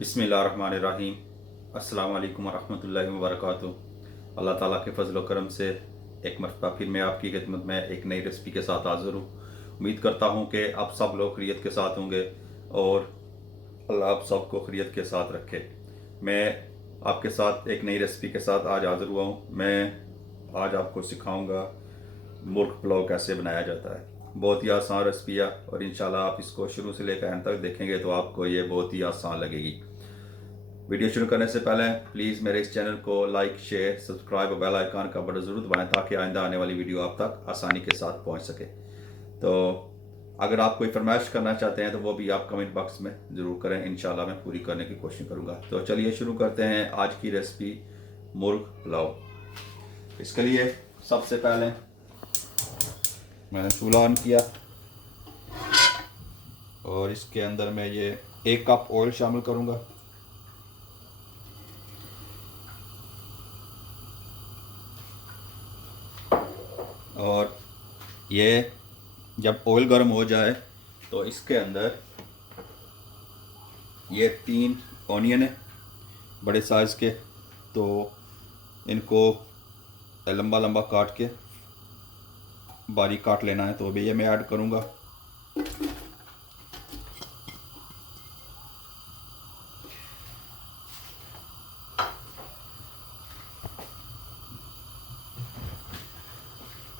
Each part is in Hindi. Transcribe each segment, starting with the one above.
बिस्मिल्लाहिर्रहमानिर्रहीम। अस्सलाम वालेकुम वरहमतुल्लाहि वबरकातुहू। अल्लाह ताला के फजल करम से एक मरतबा फिर मैं आपकी खिदमत में एक नई रेसिपी के साथ हाज़िर हूँ। उम्मीद करता हूँ कि आप सब लोग खैरियत के साथ होंगे और अल्लाह आप सबको खैरियत के साथ रखे। मैं आपके साथ एक नई रेसिपी के साथ आज हाज़िर हुआ हूँ। मैं आज आपको सिखाऊँगा मुर्ग पुलाव कैसे बनाया जाता है। बहुत ही आसान रेसिपी है और इंशाल्लाह आप इसको शुरू से लेकर अंत तक देखेंगे तो आपको ये बहुत ही आसान लगेगी। वीडियो शुरू करने से पहले प्लीज़ मेरे इस चैनल को लाइक, शेयर, सब्सक्राइब और बेल आइकन का बटन ज़रूर दबाएं ताकि आइंदा आने वाली वीडियो आप तक आसानी के साथ पहुंच सके। तो अगर आप कोई फरमाइश करना चाहते हैं तो वो भी आप कमेंट बॉक्स में ज़रूर करें, इंशाल्लाह मैं पूरी करने की कोशिश करूँगा। तो चलिए शुरू करते हैं आज की रेसिपी मुर्ग पुलाव। इसके लिए सबसे पहले मैंने चूल्हा ऑन किया और इसके अंदर मैं ये 1 कप ऑयल शामिल करूँगा। और ये जब ऑयल गर्म हो जाए तो इसके अंदर ये 3 ऑनियन है बड़े साइज़ के, तो इनको लंबा लंबा काट के बारीक काट लेना है। तो अभी ये मैं ऐड करूँगा।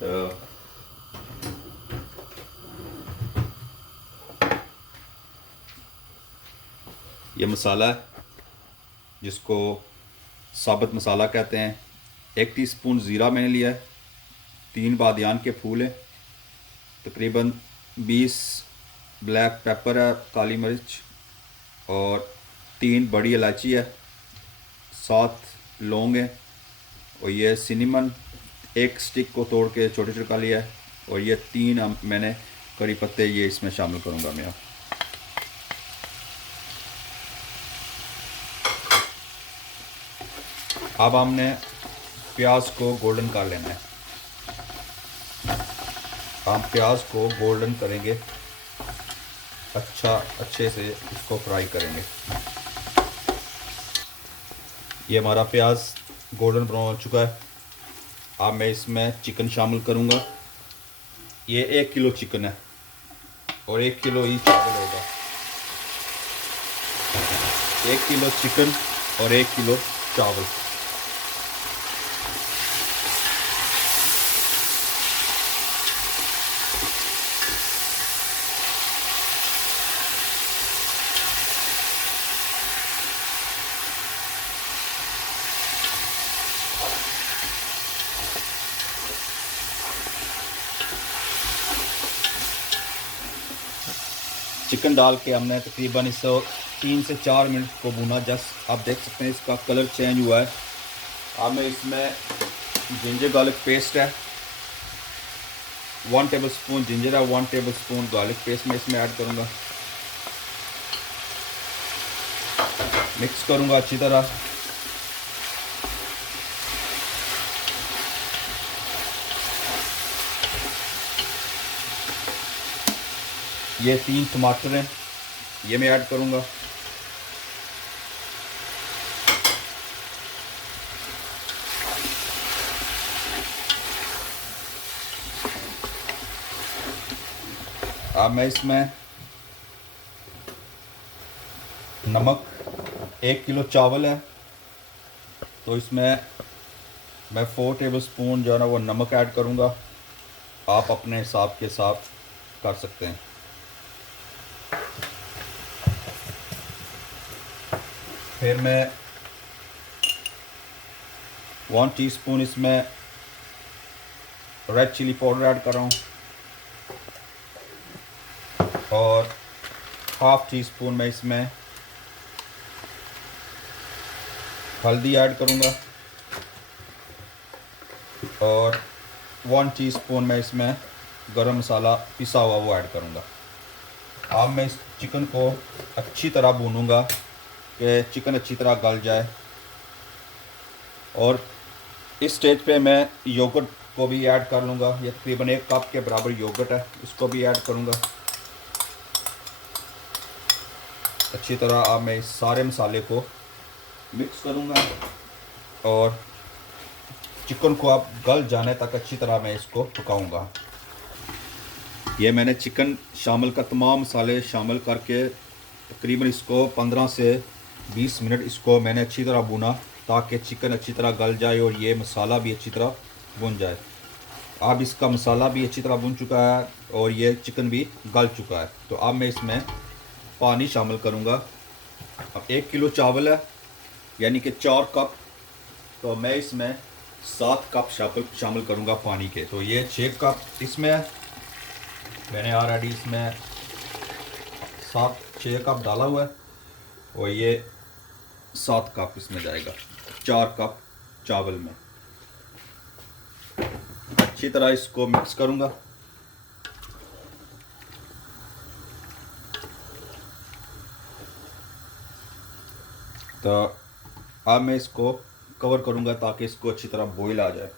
तो ये मसाला है जिसको साबुत मसाला कहते हैं। 1 टीस्पून ज़ीरा मैंने लिया है, 3 बादियान के फूल हैं, तकरीबन 20 ब्लैक पेपर है, काली मिर्च, और 3 बड़ी इलायची है, 7 लौंग हैं, और ये सिनेमन 1 स्टिक को तोड़ के छोटे छोटे कर लिया है, और ये 3 मैंने करी पत्ते ये इसमें शामिल करूँगा मैं। अब हमने प्याज को गोल्डन कर लेना है। हम प्याज को गोल्डन करेंगे, अच्छे से इसको फ्राई करेंगे। ये हमारा प्याज गोल्डन ब्राउन हो चुका है। अब मैं इसमें चिकन शामिल करूँगा। ये 1 किलो चिकन है और 1 किलो ही चावल होगा। 1 किलो चिकन और 1 किलो चावल। चिकन डाल के हमने तकरीबन इसको 3 से 4 मिनट को भूना। जस्ट आप देख सकते हैं इसका कलर चेंज हुआ है। अब मैं इसमें जिंजर गार्लिक पेस्ट है, 1 टेबलस्पून जिंजर है, 1 टेबलस्पून गार्लिक पेस्ट मैं इसमें ऐड करूँगा। मिक्स करूँगा अच्छी तरह। ये 3 टमाटर हैं, ये मैं ऐड करूँगा। अब मैं इसमें नमक, 1 किलो चावल है तो इसमें मैं 4 टेबलस्पून जो है ना वो नमक ऐड करूँगा। आप अपने हिसाब के साथ कर सकते हैं। फिर मैं 1 टीस्पून इसमें रेड चिली पाउडर ऐड कर रहा हूँ और ½ टीस्पून मैं इसमें हल्दी ऐड करूँगा और 1 टीस्पून मैं इसमें गरम मसाला पिसा हुआ वो ऐड करूँगा। अब मैं इस चिकन को अच्छी तरह भूनूंगा कि चिकन अच्छी तरह गल जाए। और इस स्टेज पे मैं योगर्ट को भी ऐड कर लूँगा। ये तकरीबन 1 कप के बराबर योगर्ट है, इसको भी ऐड करूँगा। अच्छी तरह अब मैं इस सारे मसाले को मिक्स करूँगा और चिकन को आप गल जाने तक अच्छी तरह मैं इसको पकाऊंगा। ये मैंने चिकन शामिल का तमाम मसाले शामिल करके तकरीबन इसको 15 से 20 मिनट इसको मैंने अच्छी तरह भुना ताकि चिकन अच्छी तरह गल जाए और ये मसाला भी अच्छी तरह भुन जाए। अब इसका मसाला भी अच्छी तरह भुन चुका है और ये चिकन भी गल चुका है। तो अब मैं इसमें पानी शामिल करूँगा। अब 1 किलो चावल है यानी कि 4 कप, तो मैं इसमें 7 कप शामिल करूँगा पानी के। तो ये 6 कप इसमें मैंने ऑलरेडी इसमें 6 कप डाला हुआ है और ये 7 कप इसमें जाएगा 4 कप चावल में। अच्छी तरह इसको मिक्स करूँगा। तो अब मैं इसको कवर करूँगा ताकि इसको अच्छी तरह बॉईल आ जाए।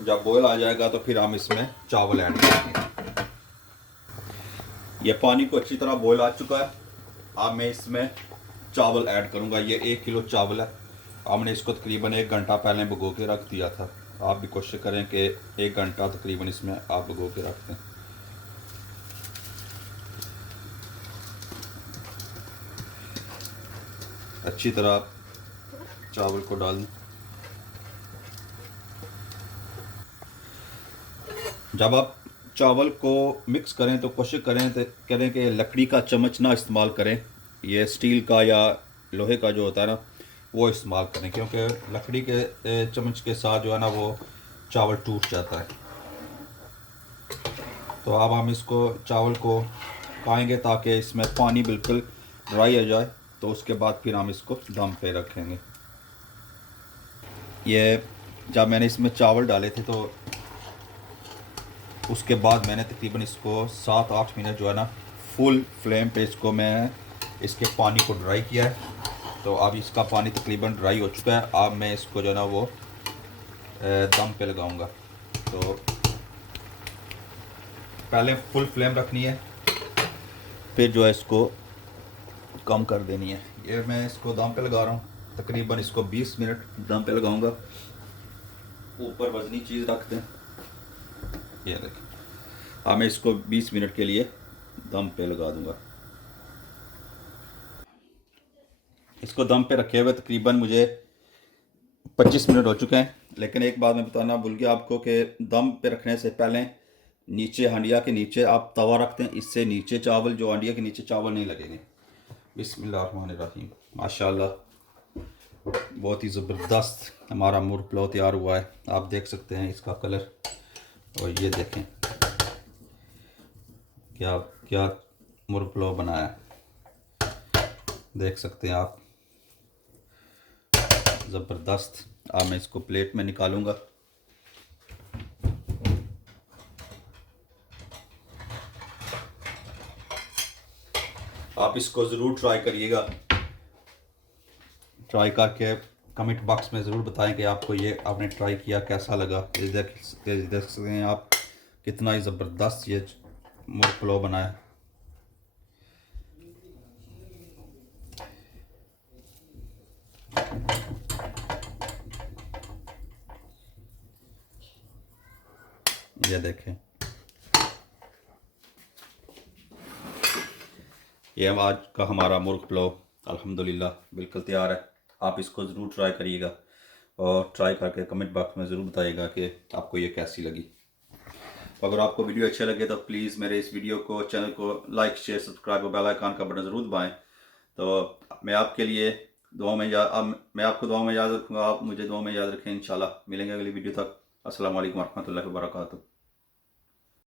जब बॉईल आ जाएगा तो फिर हम इसमें चावल ऐड करेंगे। ये पानी को अच्छी तरह बॉईल आ चुका है। अब मैं इसमें चावल ऐड करूँगा। ये 1 किलो चावल है। हमने इसको तकरीबन 1 घंटा पहले भिगो के रख दिया था। आप भी कोशिश करें कि 1 घंटा तकरीबन इसमें आप भिगो के रख दें। अच्छी तरह चावल को डाल दें। जब आप चावल को मिक्स करें तो कोशिश करें कि लकड़ी का चम्मच ना इस्तेमाल करें। ये स्टील का या लोहे का जो होता है ना वो इस्तेमाल करें, क्योंकि लकड़ी के चम्मच के साथ जो है ना वो चावल टूट जाता है। तो अब हम इसको चावल को पकाएंगे ताकि इसमें पानी बिल्कुल ड्राई हो जाए। तो उसके बाद फिर हम इसको दम पे रखेंगे। ये जब मैंने इसमें चावल डाले थे तो उसके बाद मैंने तकरीबन इसको 7-8 मिनट जो है ना फुल फ्लेम पे इसको मैं इसके पानी को ड्राई किया है। तो अब इसका पानी तकरीबन ड्राई हो चुका है। अब मैं इसको जो है ना वो दम पे लगाऊंगा। तो पहले फुल फ्लेम रखनी है, फिर जो है इसको कम कर देनी है। ये मैं इसको दम पे लगा रहा हूँ। तकरीबन इसको 20 मिनट दम पे लगाऊंगा। ऊपर वजनी चीज़ रख दें। ये देखें, अब मैं इसको 20 मिनट के लिए दम पे लगा दूंगा। इसको दम पे रखे हुए तकरीबन मुझे 25 मिनट हो चुके हैं। लेकिन एक बात मैं बताना भूल गया आपको कि दम पे रखने से पहले नीचे हंडिया के नीचे आप तवा रखते हैं। इससे नीचे चावल जो हंडिया के नीचे चावल नहीं लगेंगे। बिस्मिल्लाहिर्रहमानिर्रहीम। माशाल्लाह बहुत ही ज़बरदस्त हमारा मुर्ग पुलाव तैयार हुआ है। आप देख सकते हैं इसका कलर, और ये देखें क्या क्या मुर्ग पुलाव बनाया है। देख सकते हैं आप, ज़बरदस्त। अब मैं इसको प्लेट में निकालूंगा। आप इसको ज़रूर ट्राई करिएगा। ट्राई करके कमेंट बॉक्स में ज़रूर बताएं कि आपको ये आपने ट्राई किया कैसा लगा। देख सकते हैं आप कितना ही ज़बरदस्त ये मुर्ग पुलाव बनाया। ये देखें, ये आज का हमारा मुर्ग पुलाव अल्हम्दुलिल्लाह बिल्कुल तैयार है। आप इसको ज़रूर ट्राई करिएगा और ट्राई करके कमेंट बॉक्स में ज़रूर बताइएगा कि आपको ये कैसी लगी। तो अगर आपको वीडियो अच्छे लगे तो प्लीज़ मेरे इस वीडियो को चैनल को लाइक शेयर सब्सक्राइब और बेल आइकन का बटन ज़रूर दबाएं। तो मैं आपके लिए मैं आपको दुआ में याद रखूँगा। आप मुझे दुआ में याद रखें। इंशाल्लाह मिलेंगे अगली वीडियो तक। अस्सलाम वालेकुम रहमतुल्लाहि व बरकातुहू।